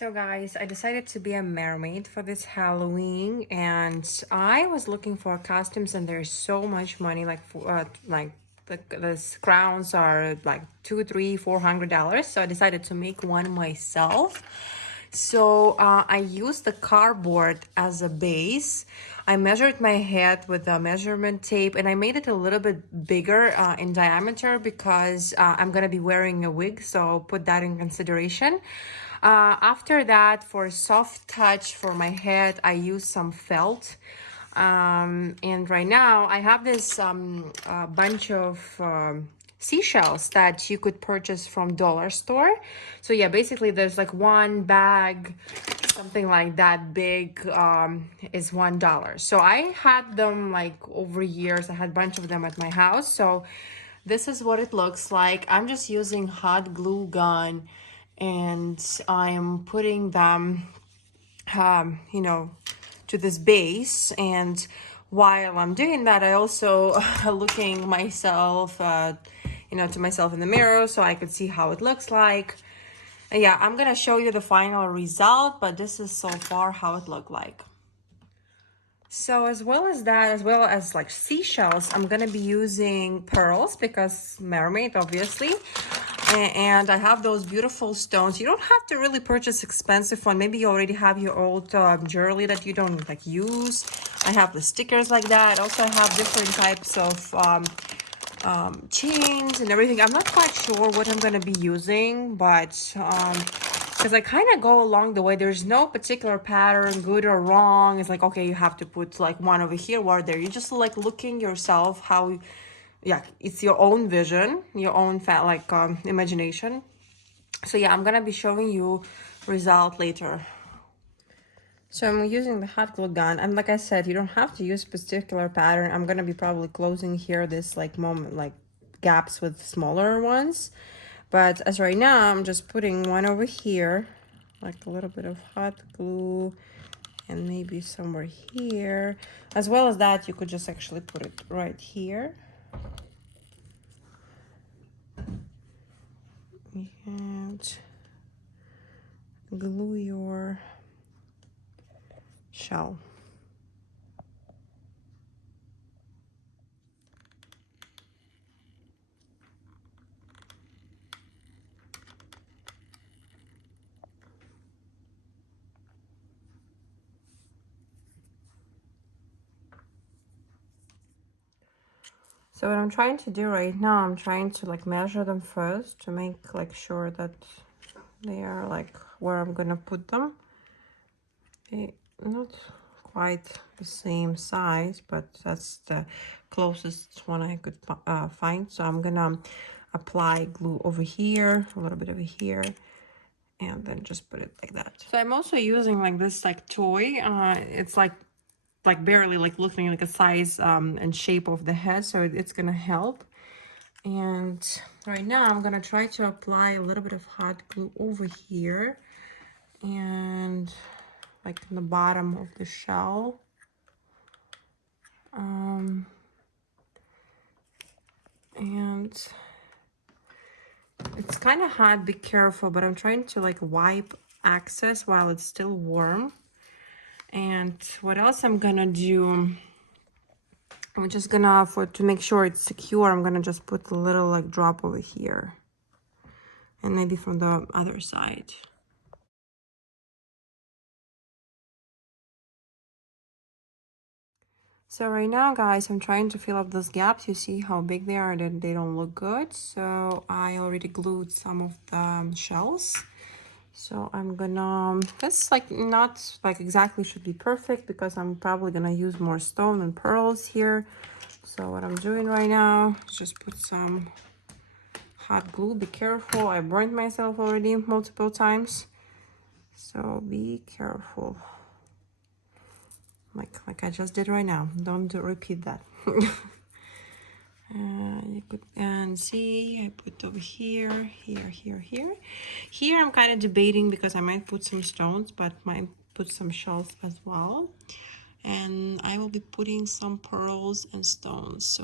So guys, I decided to be a mermaid for this Halloween, and I was looking for costumes, and there's so much money. The crowns are like $200, $300, $400. So I decided to make one myself. So I used the cardboard as a base. I measured my head with a measurement tape, and I made it a little bit bigger in diameter because I'm gonna be wearing a wig, so put that in consideration. After that, for soft touch for my head, I use some felt. And right now I have this bunch of seashells that you could purchase from dollar store. So yeah, basically there's like one bag, something like that big, is $1. So I had them like over years. I had a bunch of them at my house. So this is what it looks like. I'm just using hot glue gun, and I am putting them to this base. And while I'm doing that, I also looking myself to myself in the mirror so I could see how it looks like. And yeah, I'm gonna show you the final result, but this is so far how it looked like. So as well as that, as well as like seashells, I'm gonna be using pearls because mermaid, obviously. And I have those beautiful stones. You don't have to really purchase expensive one. Maybe you already have your old jewelry that you don't like use. I have the stickers like that. Also, I have different types of chains and everything. I'm not quite sure what I'm gonna be using, but because I kind of go along the way. There's no particular pattern, good or wrong. It's like, okay, you have to put like one over here, one there. You just like looking yourself how, yeah, it's your own vision, your own imagination. So yeah, I'm gonna be showing you result later. So I'm using the hot glue gun, and like I said, you don't have to use particular pattern. I'm gonna be probably closing here this like gaps with smaller ones, but as right now I'm just putting one over here, like a little bit of hot glue, and maybe somewhere here. As well as that, you could just actually put it right here. And glue your shell. So what I'm trying to do right now, I'm trying to like measure them first to make like sure that they are like where I'm gonna put them. They not quite the same size, but that's the closest one I could find. So I'm gonna apply glue over here, a little bit over here, and then just put it like that. So I'm also using like this like toy. It's like barely like looking like a size and shape of the head, so it's gonna help. And right now I'm gonna try to apply a little bit of hot glue over here and like in the bottom of the shell. And it's kind of hot, be careful, but I'm trying to like wipe excess while it's still warm. And what else I'm gonna do, I'm just gonna, to make sure it's secure, I'm gonna just put a little like drop over here, and maybe from the other side. So right now, guys, I'm trying to fill up those gaps. You see how big they are, and they don't look good. So I already glued some of the shells. So I'm gonna, this like not like exactly should be perfect because I'm probably gonna use more stone and pearls here. So what I'm doing right now is just put some hot glue. Be careful, I burned myself already multiple times, so be careful, like I just did right now. Don't repeat that. You could and see I put over here, here. I'm kind of debating because I might put some stones, but might put some shells as well. And I will be putting some pearls and stones.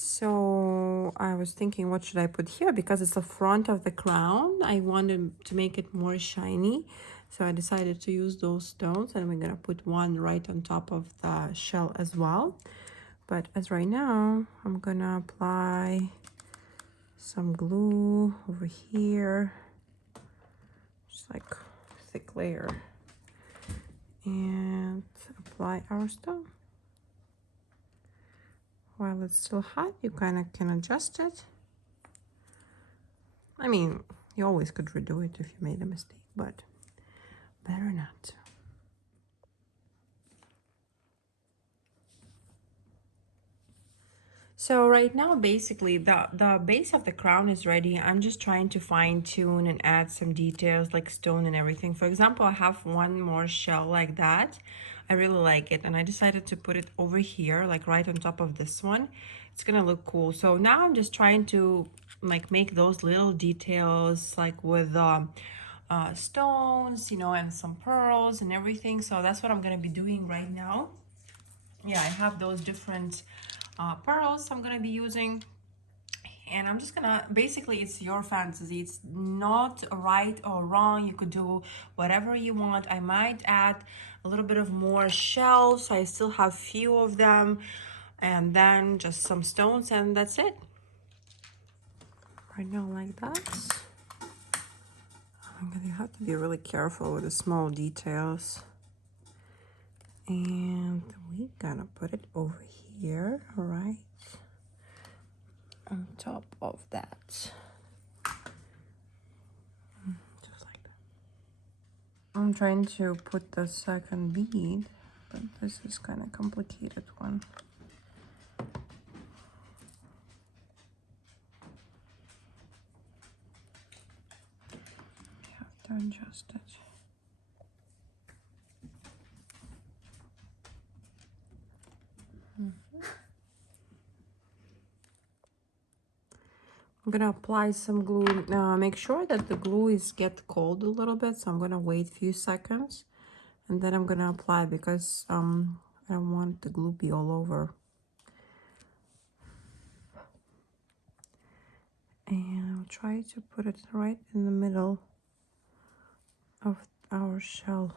So I was thinking, what should I put here? Because it's the front of the crown, I wanted to make it more shiny. So I decided to use those stones, and we're gonna put one right on top of the shell as well. But as right now, I'm gonna apply some glue over here, just like thick layer, and apply our stone. While it's still hot, you kind of can adjust it. I mean, you always could redo it if you made a mistake, but better not. So right now, basically, the base of the crown is ready. I'm just trying to fine tune and add some details like stone and everything. For example, I have one more shell like that. I really like it, and I decided to put it over here, like right on top of this one. It's gonna look cool. So now I'm just trying to like make those little details like with stones, you know, and some pearls and everything. So that's what I'm gonna be doing right now. Yeah, I have those different pearls I'm gonna be using, and I'm just gonna, basically it's your fantasy, it's not right or wrong. You could do whatever you want. I might add a little bit of more shells. I still have few of them, and then just some stones, and that's it. Right now, like that. You have to be really careful with the small details. And we're gonna put it over here, right on top of that. Just like that. I'm trying to put the second bead, but this is kind of complicated one. You have to adjust it. I'm gonna apply some glue. Make sure that the glue is get cold a little bit, so I'm gonna wait a few seconds, and then I'm gonna apply, because I don't want the glue be all over. And I'll try to put it right in the middle of our shell,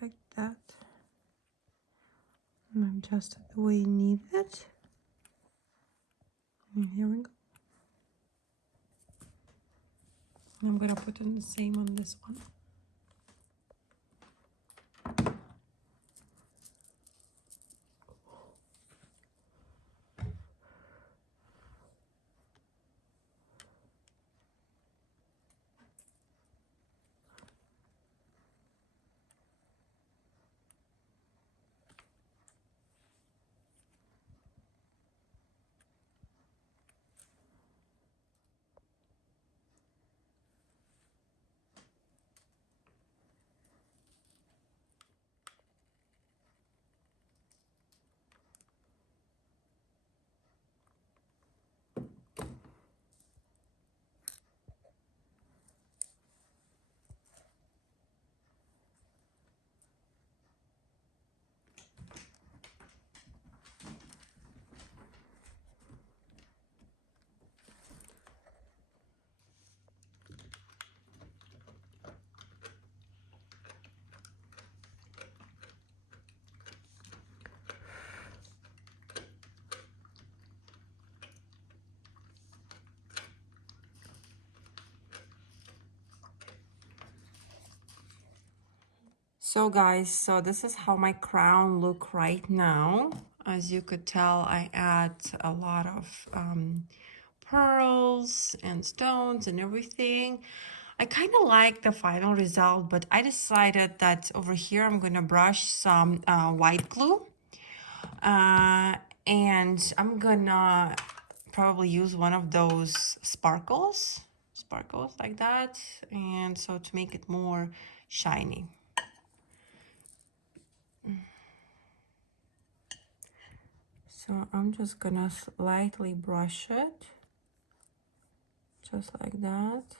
like that, and adjust it the way you need it. And here we go. I'm gonna put in the same on this one. So guys, so this is how my crown look right now. As you could tell, I add a lot of pearls and stones and everything. I kind of like the final result, but I decided that over here I'm gonna brush some white glue, and I'm gonna probably use one of those sparkles like that, and so to make it more shiny. So I'm just gonna slightly brush it, just like that.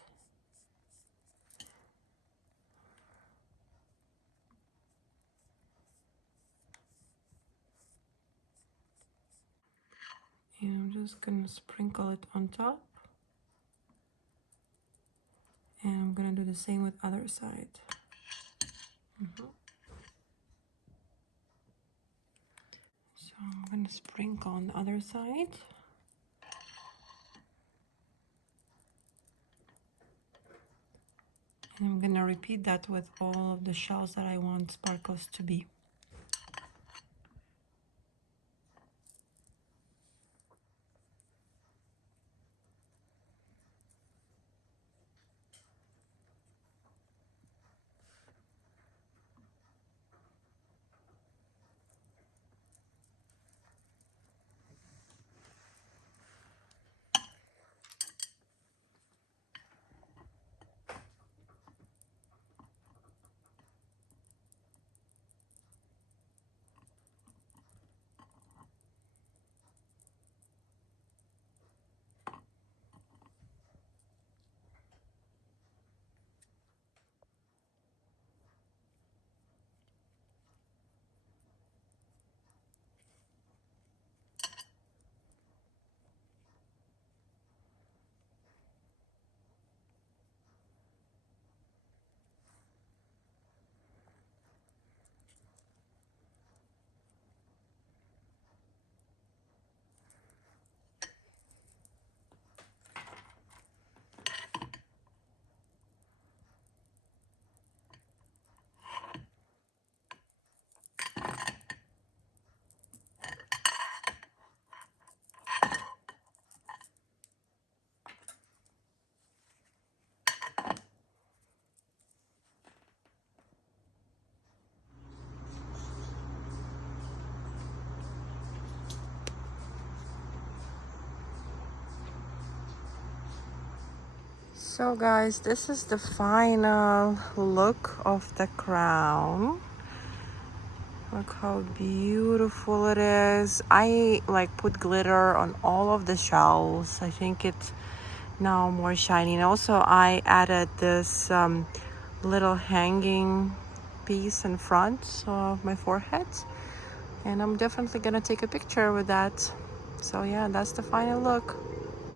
And I'm just gonna sprinkle it on top. And I'm gonna do the same with other side. So I'm gonna sprinkle on the other side. And I'm gonna repeat that with all of the shells that I want sparkles to be. So guys, this is the final look of the crown. Look how beautiful it is. I like put glitter on all of the shells. I think it's now more shiny. And also I added this little hanging piece in front of my forehead. And I'm definitely gonna take a picture with that. So yeah, that's the final look.